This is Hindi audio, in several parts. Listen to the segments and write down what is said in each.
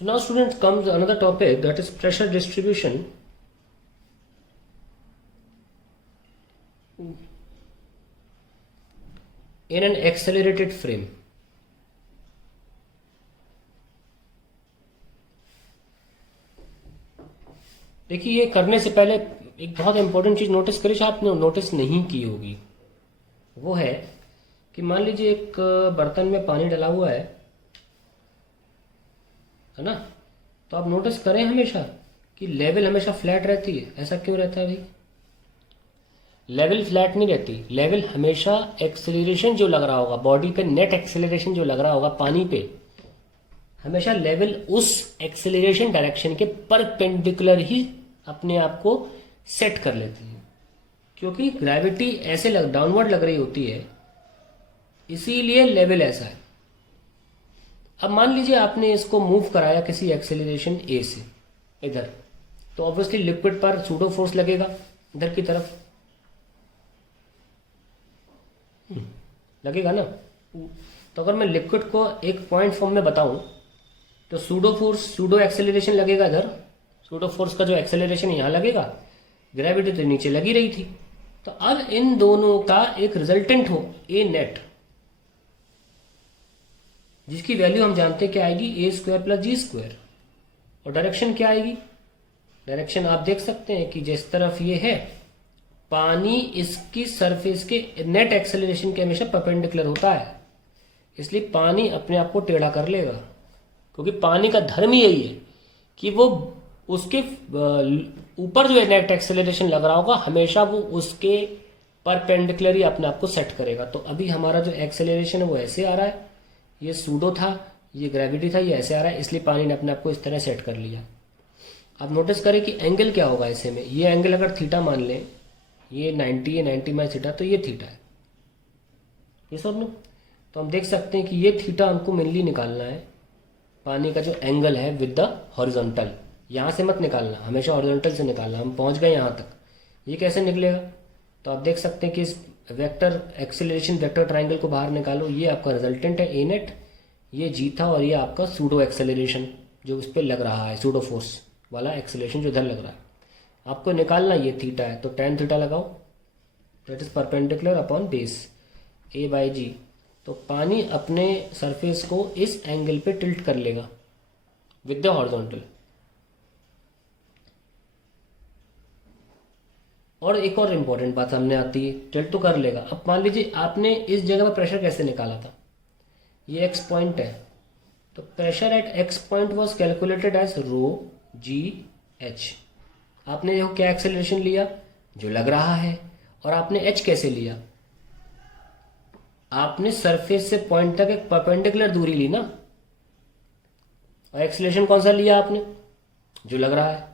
So now students comes another topic, that is pressure distribution in an accelerated frame. देखिए ये करने से पहले एक बहुत इंपॉर्टेंट चीज नोटिस करी जो आपने नोटिस नहीं की होगी, वो है कि मान लीजिए एक बर्तन में पानी डला हुआ है ना, तो आप नोटिस करें हमेशा कि लेवल हमेशा फ्लैट रहती है। ऐसा क्यों रहता है भाई? लेवल फ्लैट नहीं रहती, लेवल हमेशा एक्सेलरेशन जो लग रहा होगा बॉडी पे, नेट एक्सेलरेशन जो लग रहा होगा पानी पे, हमेशा लेवल उस एक्सेलरेशन डायरेक्शन के परपेंडिकुलर ही अपने आप को सेट कर लेती है, क्योंकि ग्रेविटी ऐसे डाउनवर्ड लग रही होती है, इसीलिए लेवल ऐसा है। अब मान लीजिए आपने इसको मूव कराया किसी एक्सेलरेशन ए से इधर, तो ऑब्वियसली लिक्विड पर सूडो फोर्स लगेगा इधर की तरफ, लगेगा ना। तो अगर मैं लिक्विड को एक पॉइंट फॉर्म में बताऊं तो सूडो फोर्स, सूडो एक्सेलरेशन लगेगा इधर, सूडो फोर्स का जो एक्सेलरेशन यहां लगेगा, ग्रेविटी तो नीचे लगी रही थी। तो अब इन दोनों का एक रिजल्टेंट हो ए नेट, जिसकी वैल्यू हम जानते हैं क्या आएगी, ए स्क्वायर प्लस जी स्क्वायर। और डायरेक्शन क्या आएगी? डायरेक्शन आप देख सकते हैं कि जिस तरफ ये है पानी इसकी सरफेस के नेट एक्सेलरेशन के हमेशा परपेंडिकुलर होता है, इसलिए पानी अपने आप को टेढ़ा कर लेगा, क्योंकि पानी का धर्म ही यही है कि वो उसके ऊपर जो नेट एक्सेलरेशन लग रहा होगा हमेशा वो उसके परपेंडिकुलर ही अपने आप को सेट करेगा। तो अभी हमारा जो एक्सेलरेशन है वो ऐसे आ रहा है, ये सूडो था, ये ग्रेविटी था, ये ऐसे आ रहा है, इसलिए पानी ने अपने आप को इस तरह सेट कर लिया। अब नोटिस करें कि एंगल क्या होगा ऐसे में, ये एंगल अगर थीटा मान लें, ये 90 है, 90 माइनस थीटा, तो ये थीटा है, ये सब में। तो हम देख सकते हैं कि ये थीटा हमको मेनली निकालना है, पानी का जो एंगल है विद द हॉरिजॉन्टल, यहाँ से मत निकालना, हमेशा हॉरिजॉन्टल से निकालना। हम पहुंच गए यहाँ तक, ये कैसे निकलेगा? तो आप देख सकते हैं कि इस वेक्टर एक्सेलरेशन वेक्टर ट्राइंगल को बाहर निकालो, ये आपका रिजल्टेंट है ए नेट, ये जी था, और ये आपका सूडो एक्सेलरेशन जो उस पर लग रहा है, सूडो फोर्स वाला एक्सेलरेशन जो इधर लग रहा है, आपको निकालना ये थीटा है। तो टेन थीटा लगाओ, that is perpendicular upon base a by g. तो पानी अपने सरफेस को इस एंगल पे टिल्ट कर लेगा विद द हॉरिजॉन्टल। और एक और इंपॉर्टेंट बात हमने आती है, टिल्ट तो कर लेगा। अब मान लीजिए आपने इस जगह पर प्रेशर कैसे निकाला था, ये एक्स पॉइंट है, तो pressure at X point was calculated as rho ji H. आपने देखो क्या एक्सेलरेशन लिया, जो लग रहा है, और आपने एच कैसे लिया, आपने सरफेस से पॉइंट तक एक परपेंडिकुलर दूरी ली ना, और एक्सेलरेशन कौन सा लिया आपने, जो लग रहा है।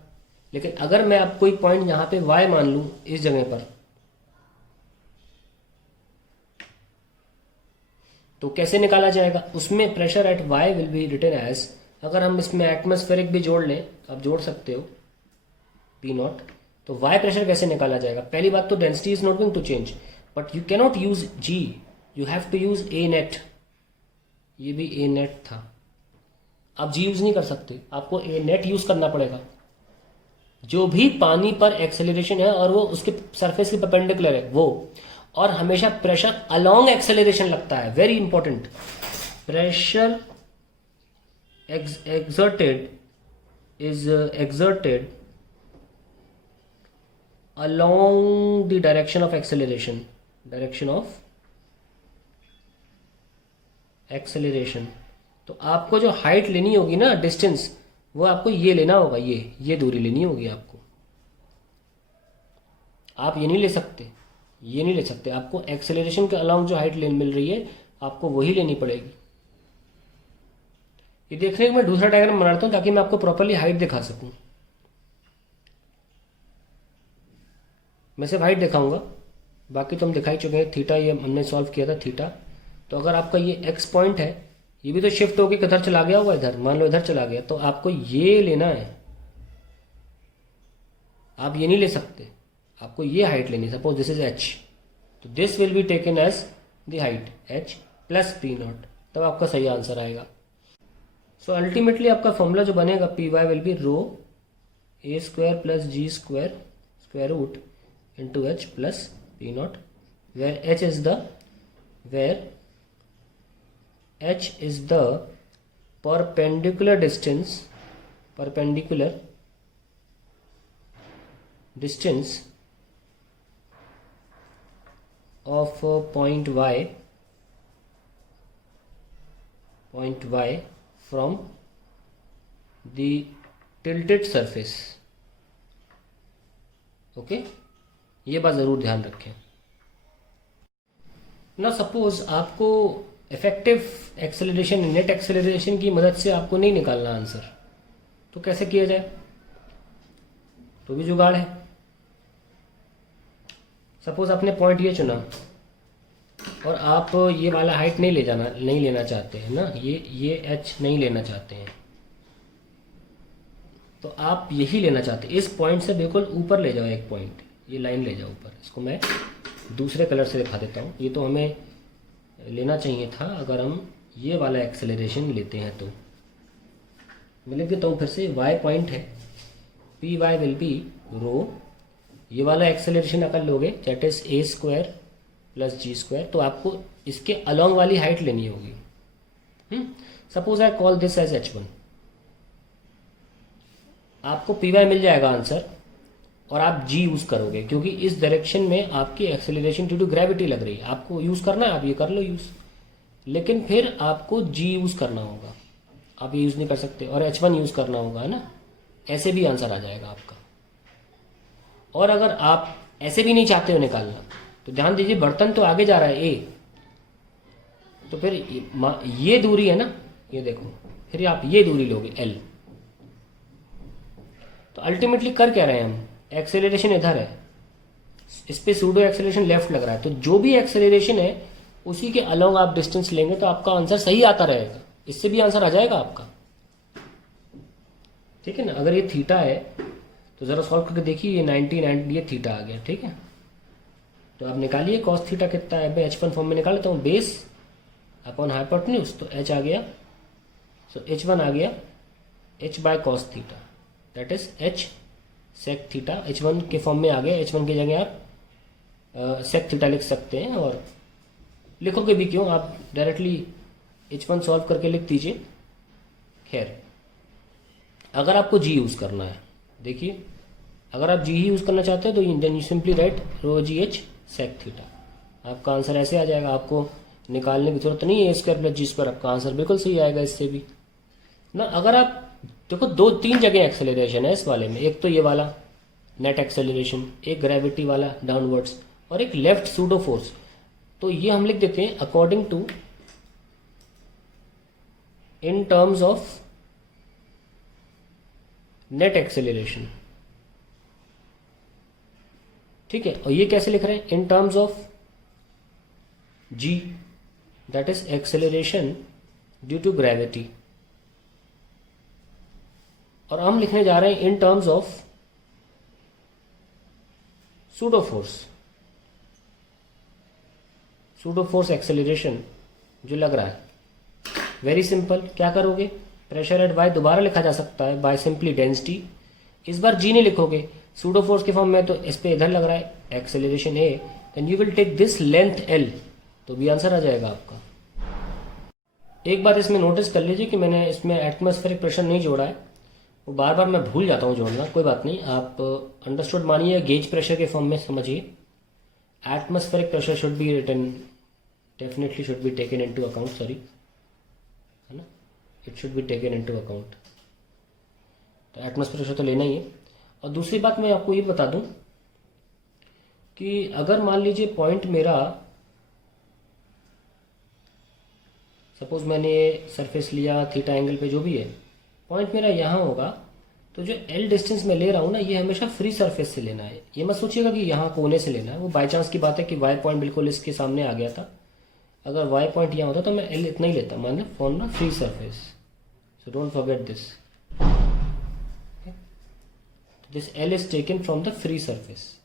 लेकिन अगर मैं आप कोई पॉइंट यहां पे y मान लूं इस जगह पर, तो कैसे निकाला जाएगा? उसमें pressure at y will be written as, अगर हम इसमें एटमॉस्फेरिक भी जोड़ लें, आप जोड़ सकते हो पी नॉट, तो y प्रेशर कैसे निकाला जाएगा? पहली बात तो density is not going to change, but you cannot use g, you have to use a net. ये भी ए नेट था, आप जी यूज नहीं कर सकते, आपको ए नेट यूज करना पड़ेगा। जो भी पानी पर एक्सेलरेशन है और वो उसके सरफेस के परपेंडिकुलर है वो, और हमेशा प्रेशर अलोंग एक्सेलरेशन लगता है, very important. Pressure exerted is exerted along the direction of acceleration, तो आपको जो हाइट लेनी होगी ना, डिस्टेंस, वो आपको ये लेना होगा, ये दूरी लेनी होगी आपको। आप ये नहीं ले सकते, ये नहीं ले सकते, आपको एक्सेलरेशन के अलाउंग जो हाइट मिल रही है आपको वही लेनी पड़ेगी। ये देखने को मैं दूसरा डायग्राम बनाता हूं ताकि मैं आपको प्रॉपर्ली हाइट दिखा सकूं। मैं सिर्फ हाइट दिखाऊंगा, बाकी तो हम दिखाई चुके हैं। थीटा ये हमने सॉल्व किया था, थीटा। तो अगर आपका ये एक्स पॉइंट है, ये भी तो शिफ्ट होकर किधर चला गया होगा, इधर मान लो इधर चला गया, तो आपको ये लेना है, आप ये नहीं ले सकते, आपको ये हाइट लेनी। सपोज दिस इज एच, तो this will be taken as the height H plus P naught, तब आपका सही आंसर आएगा। सो अल्टीमेटली आपका फॉर्मूला जो बनेगा P Y will be rho A square plus ji square square root into H plus P naught, where H is the perpendicular distance of point y from the tilted surface. Okay, ये बात ज़रूर ध्यान रखें ना। सपोज आपको इफेक्टिव एक्सेलरेशन, नेट एक्सेलरेशन की मदद से आपको नहीं निकालना आंसर, तो कैसे किया जाए? तो भी जुगाड़ है। सपोज आपने पॉइंट ये चुना और आप ये वाला हाइट नहीं लेना चाहते हैं ना, ये एच नहीं लेना चाहते हैं, तो आप यही लेना चाहते हैं। इस पॉइंट से बिल्कुल ऊपर ले जाओ, एक पॉइंट, ये लाइन ले जाओ ऊपर। इसको मैं दूसरे कलर से दिखा देता हूँ। ये तो हमें लेना चाहिए था अगर हम ये वाला एक्सेलरेशन लेते हैं तो। मैं लिख देता हूँ फिर से, y पॉइंट है, P Y will be rho, ये वाला एक्सेलरेशन अगर लोगे that is A square plus ji square, तो आपको इसके अलोंग वाली हाइट लेनी होगी। Suppose I call this as h1, आपको पी वाई मिल जाएगा आंसर और आप जी यूज करोगे, क्योंकि इस डायरेक्शन में आपकी एक्सेलरेशन ड्यू टू ग्रेविटी लग रही है। आपको यूज करना है, आप ये कर लो यूज, लेकिन फिर आपको जी यूज करना होगा, आप ये यूज नहीं कर सकते, और h1 यूज करना होगा, है ना। ऐसे भी आंसर आ जाएगा आपका। और अगर आप ऐसे भी नहीं चाहते हो निकालना, तो ध्यान दीजिए, बर्तन तो आगे जा रहा है ए, तो फिर ये दूरी है ना, ये देखो, फिर आप ये दूरी लोगे एल। तो अल्टीमेटली कर क्या रहे हैं हम, एक्सेलरेशन इधर है, इस पे सूडो एक्सेलरेशन लेफ्ट लग रहा है, तो जो भी एक्सेलरेशन है उसी के अलोंग आप डिस्टेंस लेंगे तो आपका आंसर सही आता रहेगा। इससे भी आंसर आ जाएगा आपका, ठीक है ना। अगर ये थीटा है तो जरा सॉल्व करके देखिए, ये 90 ये थीटा आ गया, ठीक है। तो आप निकालिए कॉस थीटा कितना है। मैं h1 फॉर्म में निकाल लेता हूँ, बेस अपॉन हाइपोटेन्यूज, तो h आ गया, सो h1 आ गया h by cos theta, that is h sec theta. h1 के फॉर्म में आ गया, h1 की जगह आप सेक थीटा लिख सकते हैं, और लिखोगे भी क्यों, आप डायरेक्टली h1 सॉल्व करके लिख दीजिए। खैर, अगर आपको g यूज करना है, देखिए, अगर आप g ही यूज करना चाहते हैं तो then you simply write rho ji h sec theta, आपका आंसर ऐसे आ जाएगा। आपको निकालने की जरूरत नहीं है, a square plus ji square, आपका आंसर बिल्कुल सही आएगा इससे भी ना। अगर आप देखो, 2-3 जगह एक्सेलरेशन है इस वाले में, एक तो ये वाला नेट एक्सेलरेशन, एक ग्रेविटी वाला डाउनवर्ड्स, और एक लेफ्ट सूडो फोर्स। तो ये हम लिख देते हैं according to, in terms of net acceleration, ठीक है। और ये कैसे लिख रहे हैं, in terms of g, that is acceleration due to gravity, और हम लिखने जा रहे हैं in terms of pseudo force acceleration जो लग रहा है। वेरी सिंपल, क्या करोगे, प्रेशर एट वाई दोबारा लिखा जा सकता है बाय सिंपली डेंसिटी। इस बार जी नहीं लिखोगे, सूडो फोर्स के फॉर्म में, तो इस पे इधर लग रहा है acceleration a, then you will take this length l, तो भी आंसर आ जाएगा आपका। एक बात इसमें नोटिस कर लीजिए कि मैंने इसमें एटमॉस्फेरिक प्रेशर नहीं जोड़ा है, वो बार बार मैं भूल जाता हूँ जोड़ना, कोई बात नहीं, आप अंडरस्टूड मानिए, गेज प्रेशर के फॉर्म में समझिए। Atmospheric pressure should be written, definitely should be taken into account, sorry, है ना, it should be taken into account. तो एटमॉस्फेरिक प्रेशर तो लेना ही है। और दूसरी बात मैं आपको ये बता दूं कि अगर मान लीजिए पॉइंट मेरा, सपोज मैंने ये सरफेस लिया थीटा एंगल पे, जो भी है, पॉइंट मेरा यहाँ होगा, तो जो एल डिस्टेंस मैं ले रहा हूँ ना, ये हमेशा फ्री सरफेस से लेना है। ये मत सोचिएगा कि यहाँ कोने से लेना है, वो बाय चांस की बात है कि वाई पॉइंट बिल्कुल इसके सामने आ गया था। अगर वाई पॉइंट यहाँ होता तो मैं एल इतना ही लेता, मान फॉर ना free surface, so don't forget this, this L is taken from the free surface.